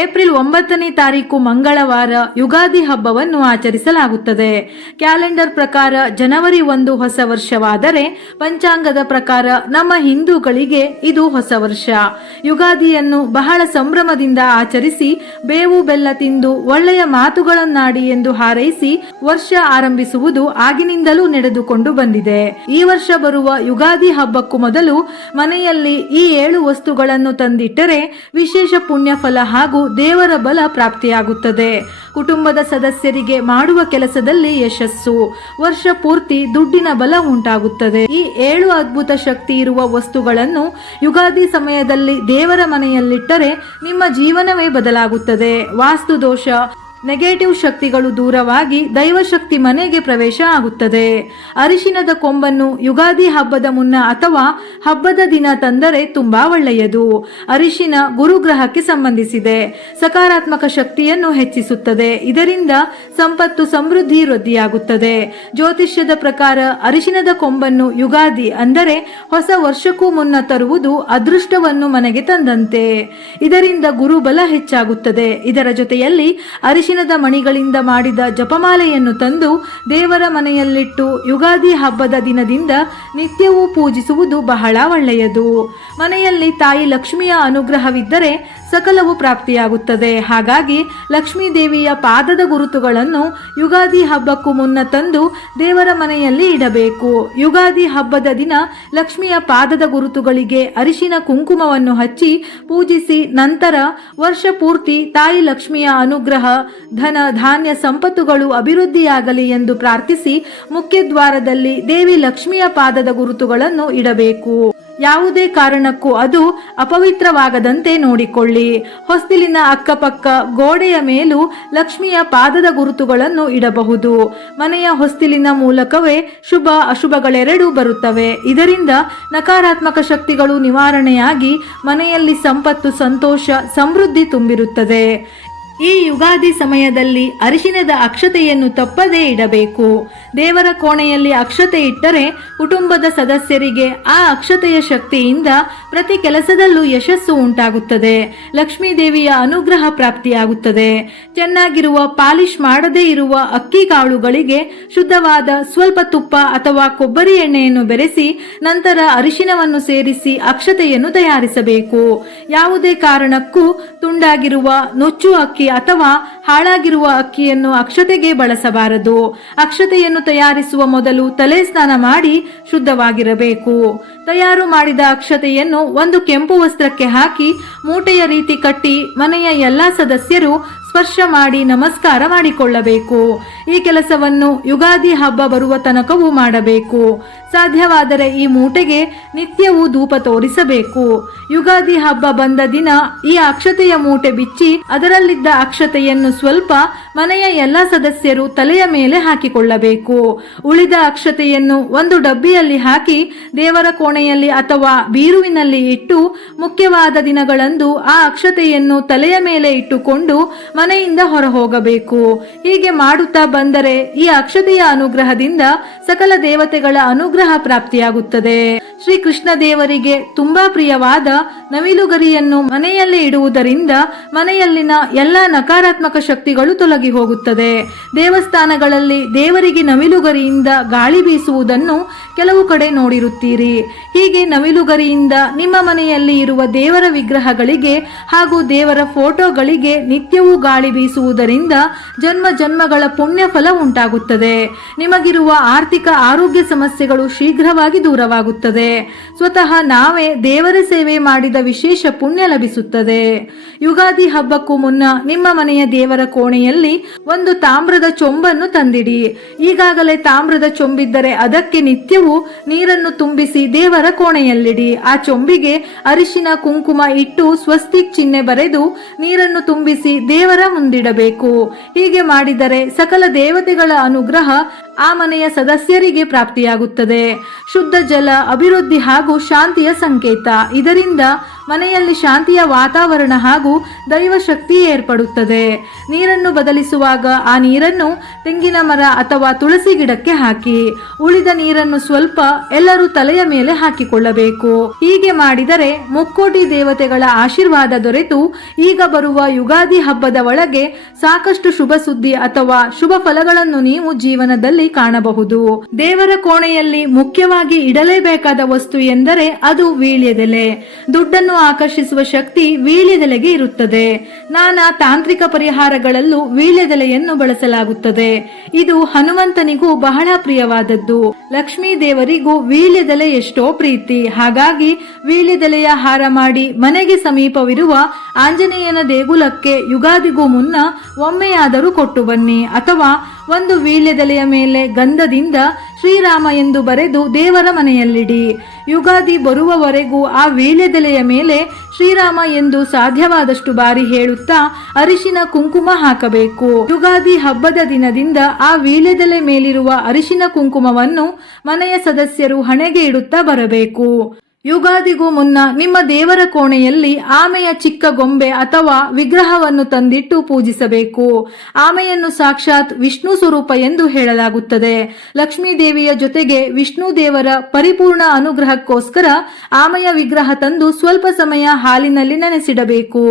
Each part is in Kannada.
ಏಪ್ರಿಲ್ 9ನೇ ತಾರೀಕು ಮಂಗಳವಾರ ಯುಗಾದಿ ಹಬ್ಬವನ್ನು ಆಚರಿಸಲಾಗುತ್ತದೆ. ಕ್ಯಾಲೆಂಡರ್ ಪ್ರಕಾರ ಜನವರಿ 1 ಹೊಸ ವರ್ಷವಾದರೆ ಪಂಚಾಂಗದ ಪ್ರಕಾರ ನಮ್ಮ ಹಿಂದೂಗಳಿಗೆ ಇದು ಹೊಸ ವರ್ಷ. ಯುಗಾದಿಯನ್ನು ಬಹಳ ಸಂಭ್ರಮದಿಂದ ಆಚರಿಸಿ ಬೇವು ಬೆಲ್ಲ ತಿಂದು ಒಳ್ಳೆಯ ಮಾತುಗಳನ್ನಾಡಿ ಎಂದು ಹಾರೈಸಿ ವರ್ಷ ಆರಂಭಿಸುವುದು ಆಗಿನಿಂದಲೂ ನಡೆದುಕೊಂಡು ಬಂದಿದೆ. ಈ ವರ್ಷ ಬರುವ ಯುಗಾದಿ ಹಬ್ಬಕ್ಕೂ ಮೊದಲು ಮನೆಯಲ್ಲಿ ಈ 7 ವಸ್ತುಗಳನ್ನು ತಂದಿಟ್ಟರೆ ವಿಶೇಷ ಪುಣ್ಯ ಫಲ ಹಾಗೂ ದೇವರ ಬಲ ಪ್ರಾಪ್ತಿಯಾಗುತ್ತದೆ. ಕುಟುಂಬದ ಸದಸ್ಯರಿಗೆ ಮಾಡುವ ಕೆಲಸದಲ್ಲಿ ಯಶಸ್ಸು, ವರ್ಷ ಪೂರ್ತಿ ದುಡ್ಡಿನ ಬಲ ಉಂಟಾಗುತ್ತದೆ. ಈ 7 ಅದ್ಭುತ ಶಕ್ತಿ ಇರುವ ವಸ್ತುಗಳನ್ನು ಯುಗಾದಿ ಸಮಯದಲ್ಲಿ ದೇವರ ಮನೆಯಲ್ಲಿಟ್ಟರೆ ನಿಮ್ಮ ಜೀವನವೇ ಬದಲಾಗುತ್ತದೆ. ವಾಸ್ತು ದೋಷ, ನೆಗೆಟಿವ್ ಶಕ್ತಿಗಳು ದೂರವಾಗಿ ದೈವಶಕ್ತಿ ಮನೆಗೆ ಪ್ರವೇಶ ಆಗುತ್ತದೆ. ಅರಿಶಿನದ ಕೊಂಬನ್ನು ಯುಗಾದಿ ಹಬ್ಬದ ಮುನ್ನ ಅಥವಾ ಹಬ್ಬದ ದಿನ ತಂದರೆ ತುಂಬಾ ಒಳ್ಳೆಯದು. ಅರಿಶಿನ ಗುರುಗ್ರಹಕ್ಕೆ ಸಂಬಂಧಿಸಿದೆ, ಸಕಾರಾತ್ಮಕ ಶಕ್ತಿಯನ್ನು ಹೆಚ್ಚಿಸುತ್ತದೆ. ಇದರಿಂದ ಸಂಪತ್ತು ಸಮೃದ್ಧಿ ವೃದ್ಧಿಯಾಗುತ್ತದೆ. ಜ್ಯೋತಿಷ್ಯದ ಪ್ರಕಾರ ಅರಿಶಿನದ ಕೊಂಬನ್ನು ಯುಗಾದಿ ಅಂದರೆ ಹೊಸ ವರ್ಷಕ್ಕೂ ಮುನ್ನ ತರುವುದು ಅದೃಷ್ಟವನ್ನು ಮನೆಗೆ ತಂದಂತೆ. ಇದರಿಂದ ಗುರುಬಲ ಹೆಚ್ಚಾಗುತ್ತದೆ. ಇದರ ಜೊತೆಯಲ್ಲಿ ಅರಿಶಿನದ ಮಣಿಗಳಿಂದ ಮಾಡಿದ ಜಪಮಾಲೆಯನ್ನು ತಂದು ದೇವರ ಮನೆಯಲ್ಲಿಟ್ಟು ಯುಗಾದಿ ಹಬ್ಬದ ದಿನದಿಂದ ನಿತ್ಯವೂ ಪೂಜಿಸುವುದು ಬಹಳ ಒಳ್ಳೆಯದು. ಮನೆಯಲ್ಲಿ ತಾಯಿ ಲಕ್ಷ್ಮಿಯ ಅನುಗ್ರಹವಿದ್ದರೆ ಸಕಲವು ಪ್ರಾಪ್ತಿಯಾಗುತ್ತದೆ. ಹಾಗಾಗಿ ಲಕ್ಷ್ಮೀ ದೇವಿಯ ಪಾದದ ಗುರುತುಗಳನ್ನು ಯುಗಾದಿ ಹಬ್ಬಕ್ಕೂ ಮುನ್ನ ತಂದು ದೇವರ ಮನೆಯಲ್ಲಿ ಇಡಬೇಕು. ಯುಗಾದಿ ಹಬ್ಬದ ದಿನ ಲಕ್ಷ್ಮಿಯ ಪಾದದ ಗುರುತುಗಳಿಗೆ ಅರಿಶಿನ ಕುಂಕುಮವನ್ನು ಹಚ್ಚಿ ಪೂಜಿಸಿ ನಂತರ ವರ್ಷ ಪೂರ್ತಿ ತಾಯಿ ಲಕ್ಷ್ಮಿಯ ಅನುಗ್ರಹ, ಧನ ಧಾನ್ಯ ಸಂಪತ್ತುಗಳು ಅಭಿವೃದ್ಧಿಯಾಗಲಿ ಎಂದು ಪ್ರಾರ್ಥಿಸಿ ಮುಖ್ಯ ದ್ವಾರದಲ್ಲಿ ದೇವಿ ಲಕ್ಷ್ಮಿಯ ಪಾದದ ಗುರುತುಗಳನ್ನು ಇಡಬೇಕು. ಯಾವುದೇ ಕಾರಣಕ್ಕೂ ಅದು ಅಪವಿತ್ರವಾಗದಂತೆ ನೋಡಿಕೊಳ್ಳಿ. ಹೊಸ್ತಿಲಿನ ಅಕ್ಕಪಕ್ಕ ಗೋಡೆಯ ಮೇಲೂ ಲಕ್ಷ್ಮಿಯ ಪಾದದ ಗುರುತುಗಳನ್ನು ಇಡಬಹುದು. ಮನೆಯ ಹೊಸ್ತಿಲಿನ ಮೂಲಕವೇ ಶುಭ ಅಶುಭಗಳೆರಡೂ ಬರುತ್ತವೆ. ಇದರಿಂದ ನಕಾರಾತ್ಮಕ ಶಕ್ತಿಗಳು ನಿವಾರಣೆಯಾಗಿ ಮನೆಯಲ್ಲಿ ಸಂಪತ್ತು, ಸಂತೋಷ, ಸಮೃದ್ಧಿ ತುಂಬಿರುತ್ತದೆ. ಈ ಯುಗಾದಿ ಸಮಯದಲ್ಲಿ ಅರಿಶಿನದ ಅಕ್ಷತೆಯನ್ನು ತಪ್ಪದೇ ಇಡಬೇಕು. ದೇವರ ಕೋಣೆಯಲ್ಲಿ ಅಕ್ಷತೆ ಇಟ್ಟರೆ ಕುಟುಂಬದ ಸದಸ್ಯರಿಗೆ ಆ ಅಕ್ಷತೆಯ ಶಕ್ತಿಯಿಂದ ಪ್ರತಿ ಕೆಲಸದಲ್ಲೂ ಯಶಸ್ಸು ಉಂಟಾಗುತ್ತದೆ. ಲಕ್ಷ್ಮೀ ದೇವಿಯ ಅನುಗ್ರಹ ಪ್ರಾಪ್ತಿಯಾಗುತ್ತದೆ. ಚೆನ್ನಾಗಿರುವ ಪಾಲಿಶ್ ಮಾಡದೇ ಇರುವ ಅಕ್ಕಿ ಕಾಳುಗಳಿಗೆ ಶುದ್ಧವಾದ ಸ್ವಲ್ಪ ತುಪ್ಪ ಅಥವಾ ಕೊಬ್ಬರಿ ಎಣ್ಣೆಯನ್ನು ಬೆರೆಸಿ ನಂತರ ಅರಿಶಿನವನ್ನು ಸೇರಿಸಿ ಅಕ್ಷತೆಯನ್ನು ತಯಾರಿಸಬೇಕು. ಯಾವುದೇ ಕಾರಣಕ್ಕೂ ತುಂಡಾಗಿರುವ ನುಚ್ಚು ಅಕ್ಕಿ ಅಥವಾ ಹಾಳಾಗಿರುವ ಅಕ್ಕಿಯನ್ನು ಅಕ್ಷತೆಗೆ ಬಳಸಬಾರದು. ಅಕ್ಷತೆಯನ್ನು ತಯಾರಿಸುವ ಮೊದಲು ತಲೆ ಸ್ನಾನ ಮಾಡಿ ಶುದ್ಧವಾಗಿರಬೇಕು. ತಯಾರು ಮಾಡಿದ ಅಕ್ಷತೆಯನ್ನು ಒಂದು ಕೆಂಪು ವಸ್ತ್ರಕ್ಕೆ ಹಾಕಿ ಮೂಟೆಯ ರೀತಿ ಕಟ್ಟಿ ಮನೆಯ ಎಲ್ಲಾ ಸದಸ್ಯರು ಸ್ಪರ್ಶ ಮಾಡಿ ನಮಸ್ಕಾರ ಮಾಡಿಕೊಳ್ಳಬೇಕು. ಈ ಕೆಲಸವನ್ನು ಯುಗಾದಿ ಹಬ್ಬ ಬರುವ ತನಕವೂ ಮಾಡಬೇಕು. ಸಾಧ್ಯವಾದರೆ ಈ ಮೂಟೆಗೆ ನಿತ್ಯವೂ ಧೂಪ ತೋರಿಸಬೇಕು. ಯುಗಾದಿ ಹಬ್ಬ ಬಂದ ದಿನ ಈ ಅಕ್ಷತೆಯ ಮೂಟೆ ಬಿಚ್ಚಿ ಅದರಲ್ಲಿದ್ದ ಅಕ್ಷತೆಯನ್ನು ಸ್ವಲ್ಪ ಮನೆಯ ಎಲ್ಲ ಸದಸ್ಯರು ತಲೆಯ ಮೇಲೆ ಹಾಕಿಕೊಳ್ಳಬೇಕು. ಉಳಿದ ಅಕ್ಷತೆಯನ್ನು ಒಂದು ಡಬ್ಬಿಯಲ್ಲಿ ಹಾಕಿ ದೇವರ ಕೋಣೆಯಲ್ಲಿ ಅಥವಾ ಬೀರುವಿನಲ್ಲಿ ಇಟ್ಟು ಮುಖ್ಯವಾದ ದಿನಗಳಂದು ಆ ಅಕ್ಷತೆಯನ್ನು ತಲೆಯ ಮೇಲೆ ಇಟ್ಟುಕೊಂಡು ಮನೆಯಿಂದ ಹೊರ ಹೋಗಬೇಕು. ಹೀಗೆ ಮಾಡುತ್ತಾ ಬಂದರೆ ಈ ಅಕ್ಷತೆಯ ಅನುಗ್ರಹದಿಂದ ಸಕಲ ದೇವತೆಗಳ ಅನುಗ್ರಹ ಪ್ರಾಪ್ತಿಯಾಗುತ್ತದೆ. ಶ್ರೀ ಕೃಷ್ಣ ದೇವರಿಗೆ ತುಂಬಾ ಪ್ರಿಯವಾದ ನವಿಲುಗರಿಯನ್ನು ಮನೆಯಲ್ಲಿ ಇಡುವುದರಿಂದ ಮನೆಯಲ್ಲಿನ ಎಲ್ಲ ನಕಾರಾತ್ಮಕ ಶಕ್ತಿಗಳು ತೊಲಗಿ ಹೋಗುತ್ತದೆ. ದೇವಸ್ಥಾನಗಳಲ್ಲಿ ದೇವರಿಗೆ ನವಿಲುಗರಿಯಿಂದ ಗಾಳಿ ಬೀಸುವುದನ್ನು ಕೆಲವು ಕಡೆ ನೋಡಿರುತ್ತೀರಿ. ಹೀಗೆ ನವಿಲುಗರಿಯಿಂದ ನಿಮ್ಮ ಮನೆಯಲ್ಲಿ ಇರುವ ದೇವರ ವಿಗ್ರಹಗಳಿಗೆ ಹಾಗೂ ದೇವರ ಫೋಟೋಗಳಿಗೆ ನಿತ್ಯವೂ ಗಾಳಿ ಬೀಸುವುದರಿಂದ ಜನ್ಮ ಜನ್ಮಗಳ ಪುಣ್ಯ ಫಲ ಉಂಟಾಗುತ್ತದೆ. ನಿಮಗಿರುವ ಆರ್ಥಿಕ ಆರೋಗ್ಯ ಸಮಸ್ಯೆಗಳು ಶೀಘ್ರವಾಗಿ ದೂರವಾಗುತ್ತದೆ. ಸ್ವತಃ ನಾವೇ ದೇವರ ಸೇವೆ ಮಾಡಿದ ವಿಶೇಷ ಪುಣ್ಯ ಲಭಿಸುತ್ತದೆ. ಯುಗಾದಿ ಹಬ್ಬಕ್ಕೂ ಮುನ್ನ ನಿಮ್ಮ ಮನೆಯ ದೇವರ ಕೋಣೆಯಲ್ಲಿ ಒಂದು ತಾಮ್ರದ ಚೊಂಬನ್ನು ತಂದಿಡಿ. ಈಗಾಗಲೇ ತಾಮ್ರದ ಚೊಂಬಿದ್ದರೆ ಅದಕ್ಕೆ ನಿತ್ಯವೂ ನೀರನ್ನು ತುಂಬಿಸಿ ದೇವರ ಕೋಣೆಯಲ್ಲಿಡಿ. ಆ ಚೊಂಬಿಗೆ ಅರಿಶಿನ ಕುಂಕುಮ ಇಟ್ಟು ಸ್ವಸ್ತಿಕ್ ಚಿಹ್ನೆ ಬರೆದು ನೀರನ್ನು ತುಂಬಿಸಿ ದೇವರ ಮುಂದಿಡಬೇಕು. ಹೀಗೆ ಮಾಡಿದರೆ ಸಕಲ ದೇವತೆಗಳ ಅನುಗ್ರಹ ಆ ಮನೆಯ ಸದಸ್ಯರಿಗೆ ಪ್ರಾಪ್ತಿಯಾಗುತ್ತದೆ. ಶುದ್ಧ ಜಲ ಅಭಿವೃದ್ಧಿ ಹಾಗೂ ಶಾಂತಿಯ ಸಂಕೇತ. ಇದರಿಂದ ಮನೆಯಲ್ಲಿ ಶಾಂತಿಯ ವಾತಾವರಣ ಹಾಗೂ ದೈವ ಶಕ್ತಿ ಏರ್ಪಡುತ್ತದೆ. ನೀರನ್ನು ಬದಲಿಸುವಾಗ ಆ ನೀರನ್ನು ತೆಂಗಿನ ಮರ ಅಥವಾ ತುಳಸಿ ಗಿಡಕ್ಕೆ ಹಾಕಿ ಉಳಿದ ನೀರನ್ನು ಸ್ವಲ್ಪ ಎಲ್ಲರೂ ತಲೆಯ ಮೇಲೆ ಹಾಕಿಕೊಳ್ಳಬೇಕು. ಹೀಗೆ ಮಾಡಿದರೆ ಮುಕ್ಕೋಟಿ ದೇವತೆಗಳ ಆಶೀರ್ವಾದ ದೊರೆತು ಈಗ ಬರುವ ಯುಗಾದಿ ಹಬ್ಬದ ಒಳಗೆ ಸಾಕಷ್ಟು ಶುಭ ಸುದ್ದಿ ಅಥವಾ ಶುಭ ಫಲಗಳನ್ನು ನೀವು ಜೀವನದಲ್ಲಿ ಕಾಣಬಹುದು. ದೇವರ ಕೋಣೆಯಲ್ಲಿ ಮುಖ್ಯವಾಗಿ ಇಡಲೇಬೇಕಾದ ವಸ್ತು ಎಂದರೆ ಅದು ವೀಳ್ಯದೆಲೆ. ದುಡ್ಡನ್ನು ಆಕರ್ಷಿಸುವ ಶಕ್ತಿ ವೀಳ್ಯದೆಲೆಗೆ ಇರುತ್ತದೆ. ನಾನಾ ತಾಂತ್ರಿಕ ಪರಿಹಾರಗಳಲ್ಲೂ ವೀಳ್ಯದೆಲೆಯನ್ನು ಬಳಸಲಾಗುತ್ತದೆ. ಇದು ಹನುಮಂತನಿಗೂ ಬಹಳ ಪ್ರಿಯವಾದದ್ದು. ಲಕ್ಷ್ಮೀ ದೇವರಿಗೂ ವೀಳ್ಯದೆಲೆ ಎಷ್ಟೋ ಪ್ರೀತಿ. ಹಾಗಾಗಿ ವೀಳ್ಯದೆಲೆಯ ಹಾರ ಮಾಡಿ ಮನೆಗೆ ಸಮೀಪವಿರುವ ಆಂಜನೇಯನ ದೇಗುಲಕ್ಕೆ ಯುಗಾದಿಗೂ ಮುನ್ನ ಒಮ್ಮೆಯಾದರೂ ಕೊಟ್ಟು ಬನ್ನಿ. ಅಥವಾ ಒಂದು ವೀಳ್ಯದೆಲೆಯ ಮೇಲೆ ಗಂಧದಿಂದ ಶ್ರೀರಾಮ ಎಂದು ಬರೆದು ದೇವರ ಮನೆಯಲ್ಲಿಡಿ. ಯುಗಾದಿ ಬರುವವರೆಗೂ ಆ ವೀಳ್ಯದೆಲೆಯ ಮೇಲೆ ಶ್ರೀರಾಮ ಎಂದು ಸಾಧ್ಯವಾದಷ್ಟು ಬಾರಿ ಹೇಳುತ್ತಾ ಅರಿಶಿನ ಕುಂಕುಮ ಹಾಕಬೇಕು. ಯುಗಾದಿ ಹಬ್ಬದ ದಿನದಿಂದ ಆ ವೀಳ್ಯದೆಲೆ ಮೇಲಿರುವ ಅರಿಶಿನ ಕುಂಕುಮವನ್ನು ಮನೆಯ ಸದಸ್ಯರು ಹಣೆಗೆ ಇಡುತ್ತಾ ಬರಬೇಕು. ಯುಗಾದಿಗೂ ಮುನ್ನ ನಿಮ್ಮ ದೇವರ ಕೋಣೆಯಲ್ಲಿ ಆಮೆಯ ಚಿಕ್ಕ ಗೊಂಬೆ ಅಥವಾ ವಿಗ್ರಹವನ್ನು ತಂದಿಟ್ಟು ಪೂಜಿಸಬೇಕು. ಆಮೆಯನ್ನು ಸಾಕ್ಷಾತ್ ವಿಷ್ಣು ಸ್ವರೂಪ ಎಂದು ಹೇಳಲಾಗುತ್ತದೆ. ಲಕ್ಷ್ಮೀ ದೇವಿಯ ಜೊತೆಗೆ ವಿಷ್ಣು ದೇವರ ಪರಿಪೂರ್ಣ ಅನುಗ್ರಹಕ್ಕೋಸ್ಕರ ಆಮೆಯ ವಿಗ್ರಹ ತಂದು ಸ್ವಲ್ಪ ಸಮಯ ಹಾಲಿನಲ್ಲಿ ನೆನೆಸಿಡಬೇಕು.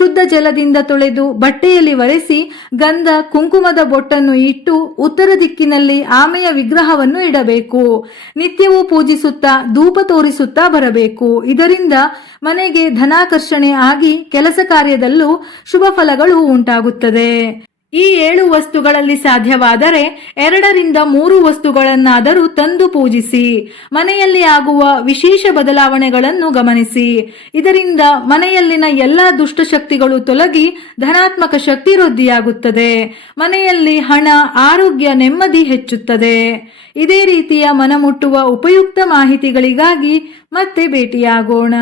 ಶುದ್ಧ ಜಲದಿಂದ ತೊಳೆದು ಬಟ್ಟೆಯಲ್ಲಿ ಒರೆಸಿ ಗಂಧ ಕುಂಕುಮದ ಬೊಟ್ಟನ್ನು ಇಟ್ಟು ಉತ್ತರ ದಿಕ್ಕಿನಲ್ಲಿ ಆಮೆಯ ವಿಗ್ರಹವನ್ನು ಇಡಬೇಕು. ನಿತ್ಯವೂ ಪೂಜಿಸುತ್ತಾ ಧೂಪ ತೋರಿಸುತ್ತಾ ಬರಬೇಕು. ಇದರಿಂದ ಮನೆಗೆ ಧನಾಕರ್ಷಣೆ ಆಗಿ ಕೆಲಸ ಕಾರ್ಯದಲ್ಲೂ ಶುಭ ಫಲಗಳು ಉಂಟಾಗುತ್ತದೆ. ಈ 7 ವಸ್ತುಗಳಲ್ಲಿ ಸಾಧ್ಯವಾದರೆ 2 ರಿಂದ 3 ವಸ್ತುಗಳನ್ನಾದರೂ ತಂದು ಪೂಜಿಸಿ. ಮನೆಯಲ್ಲಿ ಆಗುವ ವಿಶೇಷ ಬದಲಾವಣೆಗಳನ್ನು ಗಮನಿಸಿ. ಇದರಿಂದ ಮನೆಯಲ್ಲಿನ ಎಲ್ಲಾ ದುಷ್ಟಶಕ್ತಿಗಳು ತೊಲಗಿ ಧನಾತ್ಮಕ ಶಕ್ತಿ ವೃದ್ಧಿಯಾಗುತ್ತದೆ. ಮನೆಯಲ್ಲಿ ಹಣ, ಆರೋಗ್ಯ, ನೆಮ್ಮದಿ ಹೆಚ್ಚುತ್ತದೆ. ಇದೇ ರೀತಿಯ ಮನಮುಟ್ಟುವ ಉಪಯುಕ್ತ ಮಾಹಿತಿಗಳಿಗಾಗಿ ಮತ್ತೆ ಭೇಟಿಯಾಗೋಣ.